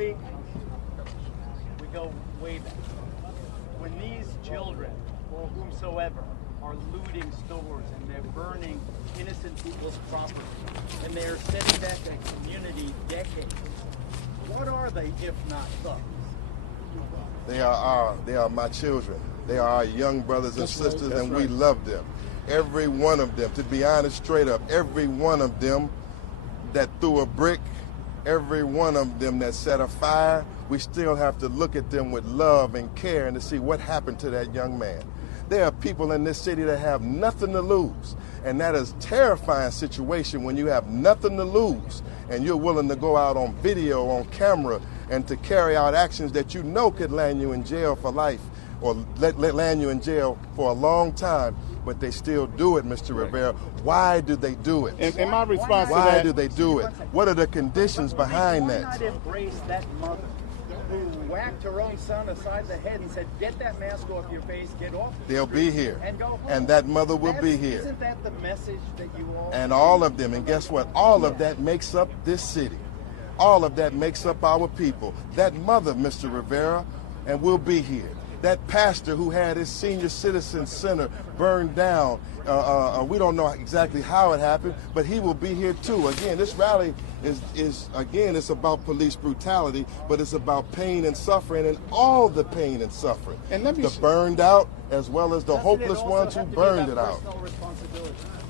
Malik, we go way back. When these children, or whomsoever, are looting stores and they're burning innocent people's property, and they're setting back a community decades, what are they if not thugs? They are my children. They are our young brothers and sisters, and we love them. Every one of them, to be honest, straight up, every one of them that threw a brick, every one of them that set a fire, we still have to look at them with love and care and to see what happened to that young man. There are people in this city that have nothing to lose, and that is a terrifying situation when you have nothing to lose and you're willing to go out on video, on camera, and to carry out actions that you know could land you in jail for life or land you in jail for a long time, but they still do it, Mr. Rivera. Why do they do it? And my response to why that, do they do it? What are the conditions behind that? Why not embrace that mother who whacked her own son aside the head and said, get that mask off your face, get off the They'll street be here. and go home. And that mother will be here. Isn't that the message that you all... And all of them, and guess what? All of that makes up this city. All of that makes up our people. That mother, Mr. Rivera, and we'll be here. That pastor who had his senior citizen center burned down, we don't know exactly how it happened, but he will be here too. Again, this rally is again, it's about police brutality, but it's about pain and suffering and all the pain and suffering. And let me the burned out as well as the hopeless ones who burned it out.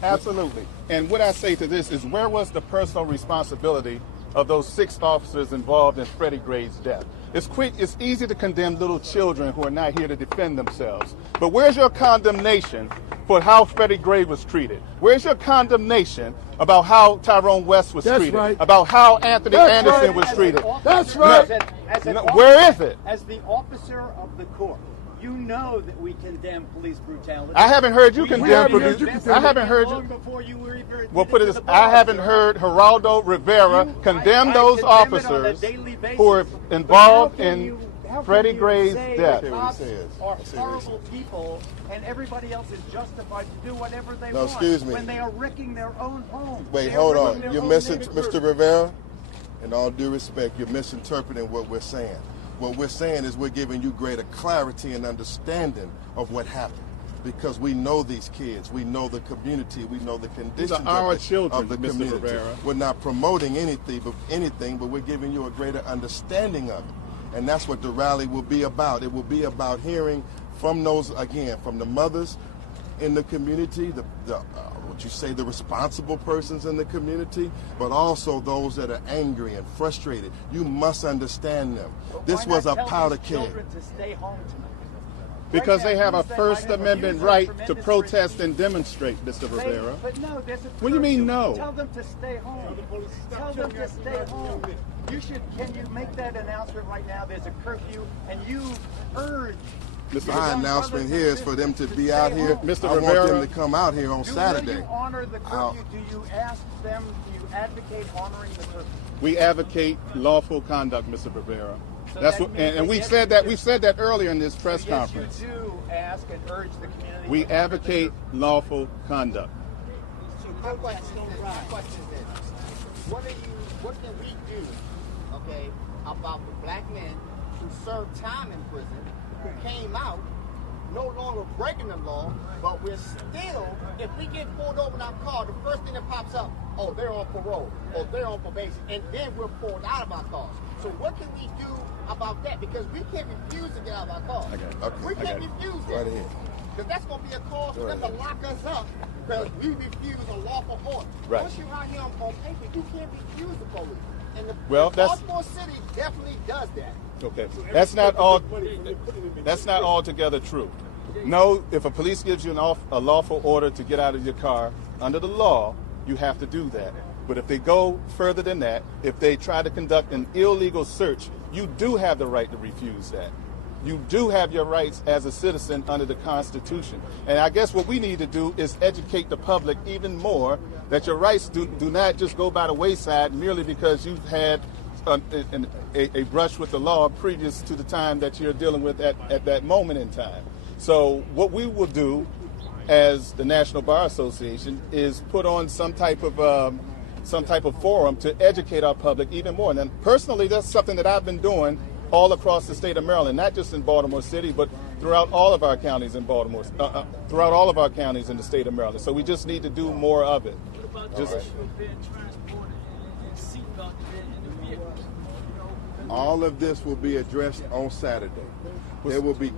Absolutely. And what I say to this is, where was the personal responsibility of those 6 officers involved in Freddie Gray's death? It's easy to condemn little children who are not here to defend themselves. But where's your condemnation for how Freddie Gray was treated? Where's your condemnation about how Tyrone West was treated? Right. About how Anthony Anderson was treated? That's right. Where is it? As the officer of the court, you know that we condemn police brutality. I haven't heard you condemn police. I haven't heard you. Before you were even Well, put it this: I haven't heard Geraldo Rivera condemn those officers who were involved in Freddie Gray's death. Cops are horrible people, and everybody else is justified to do whatever they want. Excuse me. When they are wrecking their own homes. Wait, hold on. You're missing, Mr. Rivera. In all due respect, you're misinterpreting what we're saying. What we're saying is we're giving you greater clarity and understanding of what happened. Because we know these kids, we know the community, we know the conditions of the community. Rivera. We're not promoting anything, but we're giving you a greater understanding of it. And that's what the rally will be about. It will be about hearing from those, again, from the mothers in the community, the responsible persons in the community, but also those that are angry and frustrated. You must understand them. This was a powder keg. To stay home tonight? Because they have a First Amendment right to protest and demonstrate, Mr. Rivera. But no, there's a What do you mean no? Tell them to stay home. Tell them to stay home. Can you make that announcement right now? There's a curfew, and you urge. My announcement here is for them to be out here. Mr. I Rivera, want them to come out here on Saturday. Do you honor the curfew? Do you ask them, do you advocate honoring the curfew? we advocate lawful conduct, Mr. Rivera. So That's what, and we said that. We said that earlier in this press conference. You do ask and urge the community. We advocate lawful conduct. So my question is, what can we do, okay, about the black men who served time in prison, who came out, no longer breaking the law, but we're still, if we get pulled over in our car, the first thing that pops up, oh, they're on parole, or they're on probation, and then we're pulled out of our cars. So what can we do about that? Because we can't refuse to get out of our cars. We can't refuse that. Right ahead. Because that's going to be a cause for them to lock us up because we refuse a lawful order. Right. Once you're out here on paper, you can't refuse the police. And the Baltimore City definitely does that. Okay, that's not altogether true. No, if a police gives you a lawful order to get out of your car, under the law, you have to do that. But if they go further than that, if they try to conduct an illegal search, you do have the right to refuse that. You do have your rights as a citizen under the Constitution. And I guess what we need to do is educate the public even more that your rights do not just go by the wayside merely because you've had a brush with the law previous to the time that you're dealing with at that moment in time. So what we will do as the National Bar Association is put on some type of some type of forum to educate our public even more. And personally, that's something that I've been doing all across the state of Maryland, not just in Baltimore City, but throughout all of our counties in Baltimore, throughout all of our counties in the state of Maryland. So we just need to do more of it. What about the issue of being transported and seatbelted in the vehicles? All of this will be addressed on Saturday. There will be